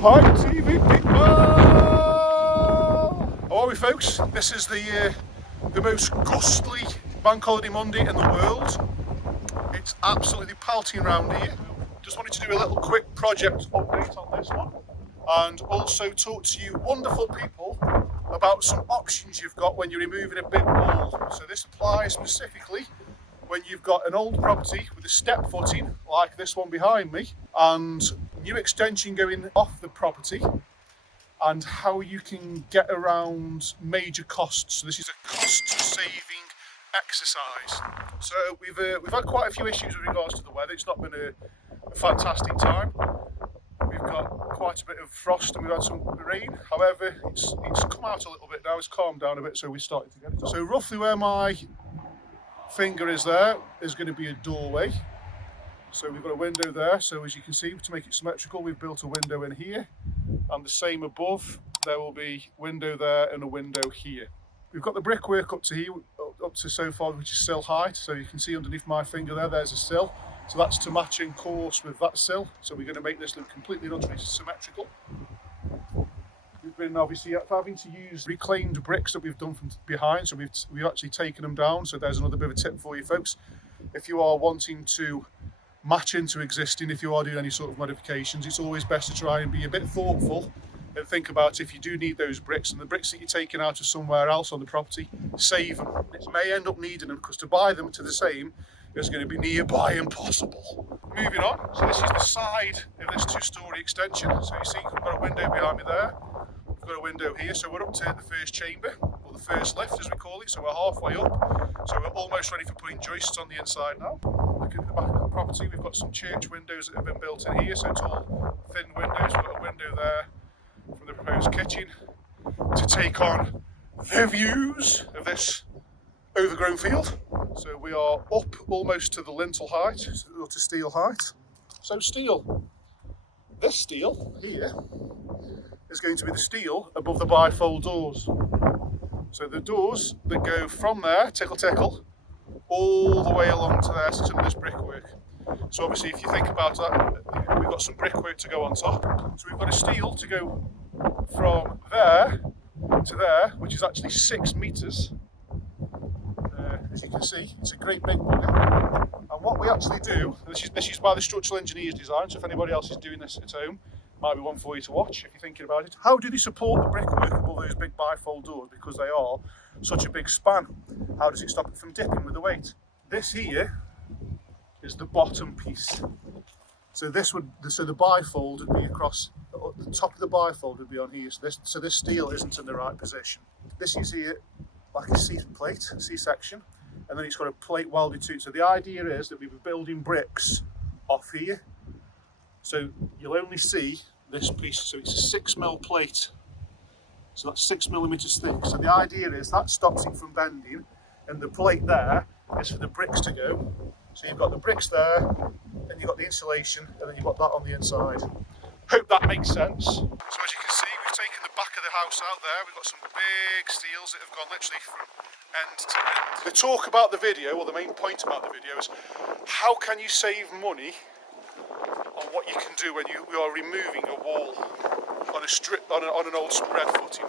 Hi TV people! How are we, folks? This is the most gustly bank holiday Monday in the world. It's absolutely pelting around here. Just wanted to do a little quick project update on this one and also talk to you wonderful people about some options you've got when you're removing a big wall. So this applies specifically when you've got an old property with a step footing like this one behind me and new extension going off the property, and how you can get around major costs. So this is a cost-saving exercise. So we've had quite a few issues with regards to the weather. It's not been a fantastic time. We've got quite a bit of frost and we've had some rain. However, it's come out a little bit now. It's calmed down a bit, so we started to get it. So roughly where my finger is there is going to be a doorway. So we've got a window there. So as you can see, to make it symmetrical, we've built a window in here. And the same above, there will be window there and a window here. We've got the brickwork up to here, up to so far, which is sill height. So you can see underneath my finger there, there's a sill. So that's to match in course with that sill. So we're going to make this look completely and utterly symmetrical. We've been obviously having to use reclaimed bricks that we've done from behind. So we've actually taken them down. So there's another bit of a tip for you folks. If you are wanting to match into existing, if you are doing any sort of modifications, it's always best to try and be a bit thoughtful and think about if you do need those bricks, and the bricks that you're taking out of somewhere else on the property, save them. You may end up needing them, because to buy them to the same is going to be nearby impossible. Moving on, so this is the side of this two-storey extension. So you see we've got a window behind me there, we've got a window here, so we're up to the first chamber, or the first lift as we call it, so we're halfway up, so we're almost ready for putting joists on the inside now. Looking at the back of the property, we've got some church windows that have been built in here, so tall, thin windows. We've got a window there from the proposed kitchen to take on the views of this overgrown field. So we are up almost to the lintel height, or to steel height. So steel, this steel here is going to be the steel above the bifold doors. So the doors that go from there, tickle tickle, all the way along to there, to some of this brickwork. So obviously if you think about that, we've got some brickwork to go on top. So we've got a steel to go from there to there, which is actually 6 metres. As you can see, it's a great big bugger. And what we actually do, this is by the structural engineer's design, so if anybody else is doing this at home, might be one for you to watch if you're thinking about it. How do they support the brickwork above those big bifold doors? Because they are such a big span. How does it stop it from dipping with the weight? This here is the bottom piece. So the bifold would be across, the top of the bifold would be on here. So this steel isn't in the right position. This is here like a C-section, and then it's got a plate welded to it. So the idea is that we were building bricks off here. So you'll only see this piece, so it's a 6mm plate. So that's 6mm thick. So the idea is that stops it from bending, and the plate there is for the bricks to go. So you've got the bricks there, and you've got the insulation, and then you've got that on the inside. Hope that makes sense. So as you can see, we've taken the back of the house out there. We've got some big steels that have gone literally from end to end. The talk about the video, or the main point about the video, is how can you save money on what you can do when you are removing a wall on an old spread footing.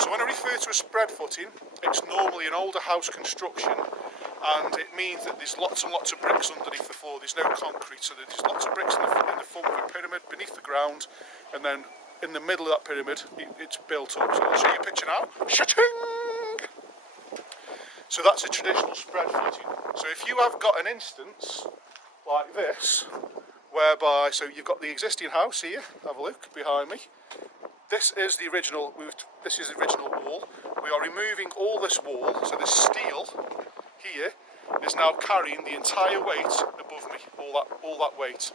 So when I refer to a spread footing, it's normally an older house construction, and it means that there's lots and lots of bricks underneath the floor. There's no concrete, so there's lots of bricks in the form of a pyramid beneath the ground, and then in the middle of that pyramid it's built up. So I'll show you a picture now. Cha-ching! So that's a traditional spread footing. So if you have got an instance like this, whereby, so you've got the existing house here, have a look behind me. This is the original wall. We are removing all this wall, so this steel here is now carrying the entire weight above me, all that weight.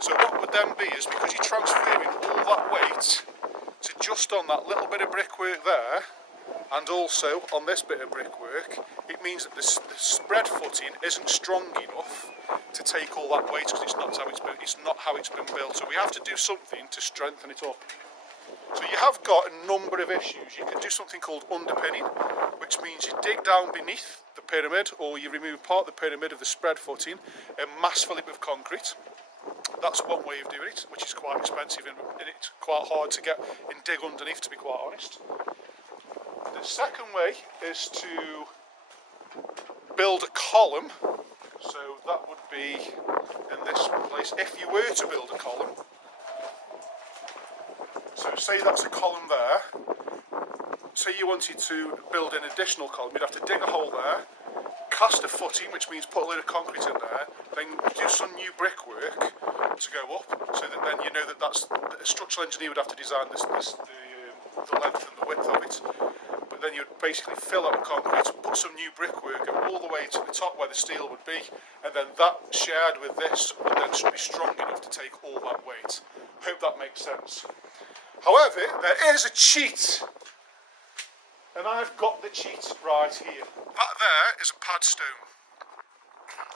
So what would then be is, because you're transferring all that weight to just on that little bit of brickwork there, and also on this bit of brickwork, it means that the spread footing isn't strong enough to take all that weight, because it's not how it's been built. So we have to do something to strengthen it up. So you have got a number of issues. You can do something called underpinning, which means you dig down beneath the pyramid, or you remove part of the pyramid of the spread footing and mass fill it with concrete. that's one way of doing it, which is quite expensive and it's quite hard to get and dig underneath, to be quite honest. The second way is to build a column. So that would be in this place. If you were to build a column, so say that's a column there. Say you wanted to build an additional column, you'd have to dig a hole there, cast a footing, which means put a load of concrete in there, then do some new brickwork to go up, so that then you know that that's a structural engineer would have to design the length and the width of it. But then you'd basically fill up with concrete, put some new brickwork, go all the way to the top where the steel would be, and then that shared with this would then be strong enough to take all that weight. Hope that makes sense. However, there is a cheat. And I've got the cheat right here. That there is a padstone.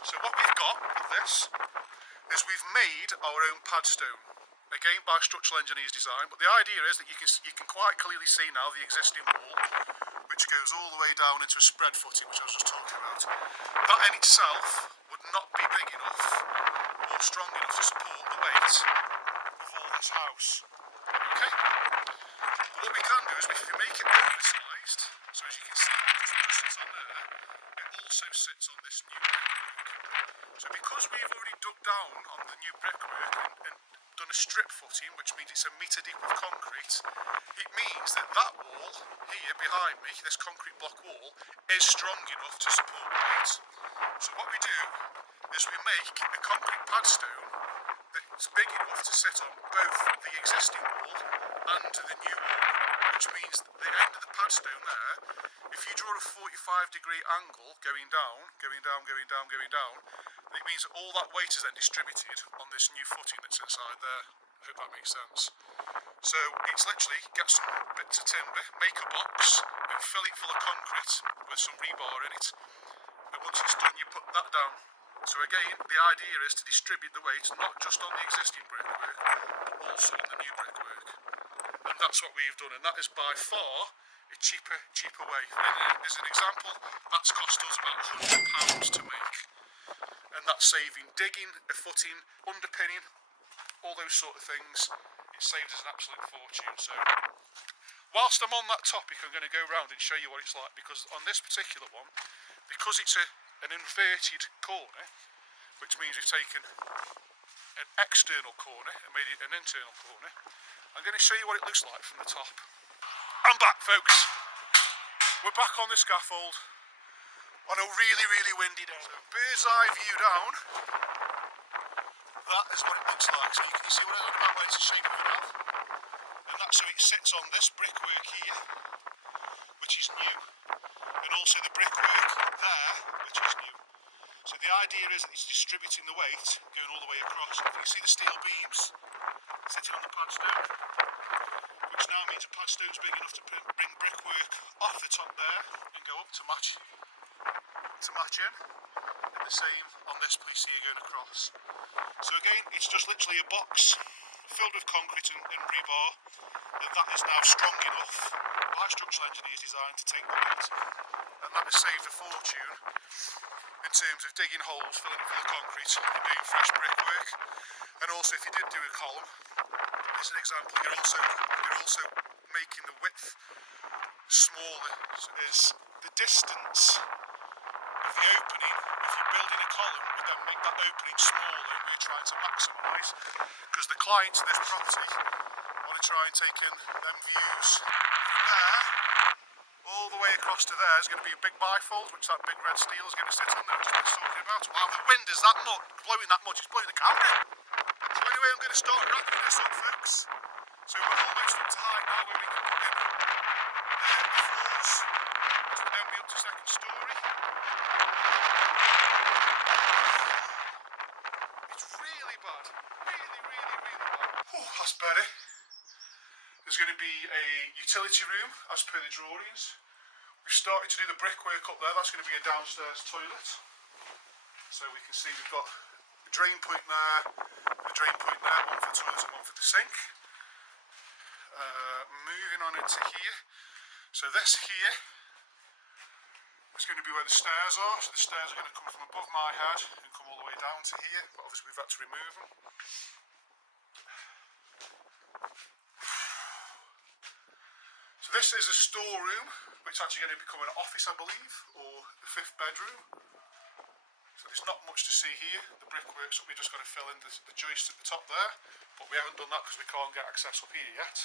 So what we've got with this is we've made our own padstone. Again, by structural engineers design, but the idea is that you can quite clearly see now the existing wall, which goes all the way down into a spread footing, which I was just talking about. That in itself would not be big enough or strong enough to support the weight of all this house. Okay? What we can do is if we make it oversized, so as you can see, it sits on there, it also sits on this new brickwork. So because we've already dug down on the new brickwork and done a strip footing, which means it's a metre deep of concrete, it means that that wall here behind me, this concrete block wall, is strong enough to support the weight. So what we do is we make a concrete padstone that's big enough to sit on both the existing wall and the new wall, which means that the end of the padstone there, if you draw a 45-degree angle going down, it means that all that weight is then distributed on this new footing that's inside there. I hope that makes sense. So it's literally get some bits of timber, make a box, and fill it full of concrete with some rebar in it. And once it's done, you put that down. So again, the idea is to distribute the weight not just on the existing brickwork, but also on the new brickwork. And that's what we've done, and that is by far a cheaper way. And as an example, that's cost us about £100 to make. And that's saving digging, a footing, underpinning, all those sort of things. It saves us an absolute fortune. So whilst I'm on that topic, I'm going to go around and show you what it's like, because on this particular one, because it's an inverted corner, which means we've taken an external corner and made it an internal corner, I'm going to show you what it looks like from the top. I'm back, folks. We're back on the scaffold on a really, really windy day. So bird's eye view down, that is what it looks like. So you can see what I about where it's the shape of an L. And that's so it sits on this brickwork here, which is new. And also the brickwork there, which is new. So the idea is that it's distributing the weight going all the way across. You can see the steel beams sitting on the padstone, which now means the padstone's big enough to bring brickwork off the top there and go up to match in. And the same on this piece here going across. So again, it's just literally a box filled with concrete and rebar, and that is now strong enough by structural engineers design to take the weight. And that has saved a fortune in terms of digging holes, filling it full of concrete and doing fresh brickwork. And also if you did do a column, as an example, you're also making the width smaller. So is the distance of the opening, if you're building a column, we then make that opening smaller, and we're trying to maximise, because the clients of this property want to try and take in them views. From there, all the way across to there is going to be a big bifold, which that big red steel is going to sit on there, which I was talking about. Wow, the wind is that much, blowing that much, it's blowing the camera. So anyway, I'm going to start wrapping this up, folks. So we're almost up to height now, where we can put in the floors, which will then be up to second storey. It's really bad, really bad. Oh, that's better. There's going to be a utility room as per the drawings. We've started to do the brickwork up there. That's going to be a downstairs toilet. So we can see we've got a drain point there, a drain point there, one for the toilet and one for the sink. Moving on into here. So this here is going to be where the stairs are. So the stairs are going to come from above my head and come all the way down to here, but obviously we've had to remove them. So this is a storeroom, which is actually going to become an office, I believe, or the 5th bedroom. So there's not much to see here. The brickwork's up, we're just going to fill in the joist at the top there, but we haven't done that because we can't get access up here yet.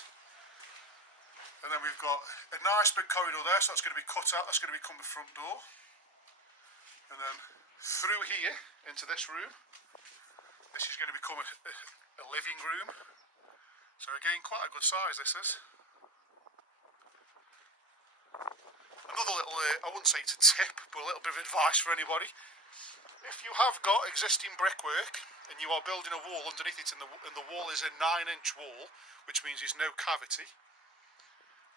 And then we've got a nice big corridor there, so that's going to be cut out, that's going to become the front door. And then through here into this room, this is going to become a living room. So again, quite a good size this is. Another little, I wouldn't say it's a tip, but a little bit of advice for anybody. If you have got existing brickwork and you are building a wall underneath it and the wall is a 9-inch wall, which means there's no cavity,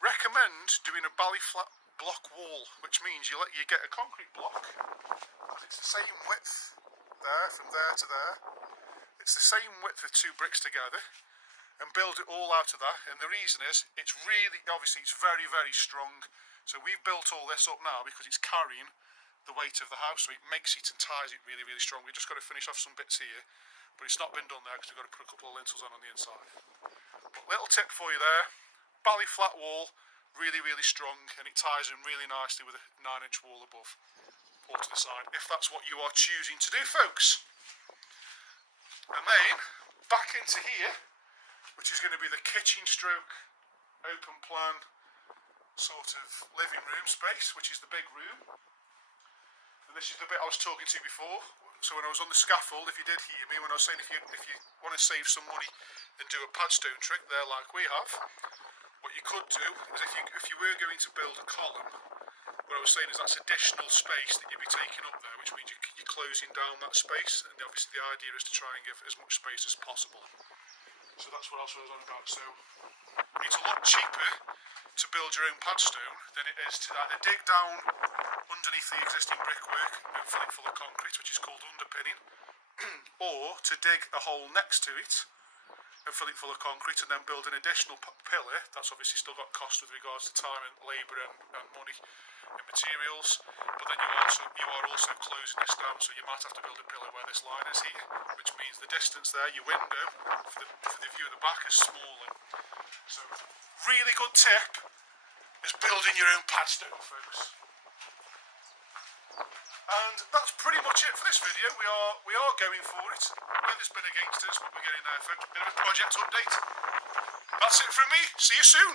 recommend doing a bally flat block wall, which means you get a concrete block. It's the same width there, from there to there. It's the same width with 2 bricks together, and build it all out of that. And the reason is, it's really, obviously it's very, very strong. So we've built all this up now because it's carrying the weight of the house, so it makes it and ties it really, really strong. We've just got to finish off some bits here, but it's not been done there because we've got to put a couple of lintels on the inside. But little tip for you there, bally flat wall, really, really strong, and it ties in really nicely with a 9-inch wall above or to the side, if that's what you are choosing to do, folks. And then back into here, which is going to be the kitchen stroke open plan sort of living room space, which is the big room. And this is the bit I was talking to you before. So when I was on the scaffold, if you did hear me, when I was saying if you want to save some money and do a padstone trick there like we have, what you could do is if you were going to build a column, what I was saying is that's additional space that you'd be taking up there, which means you're closing down that space, and obviously the idea is to try and give as much space as possible. So that's what else I was on about. So it's a lot cheaper to build your own padstone than it is to either dig down underneath the existing brickwork and fill it full of concrete, which is called underpinning, or to dig a hole next to it and fill it full of concrete and then build an additional pillar. That's obviously still got cost with regards to time and labour and money and materials, but then you are also closing this down, so you might have to build a pillar where this line is here, which means the distance there, your window for the view of the back is smaller. So really good tip is building your own padstone, folks. And that's pretty much it for this video. We are going for it. Weather's been against us, but we're getting there, folks. Bit of a project update. That's it from me. See you soon.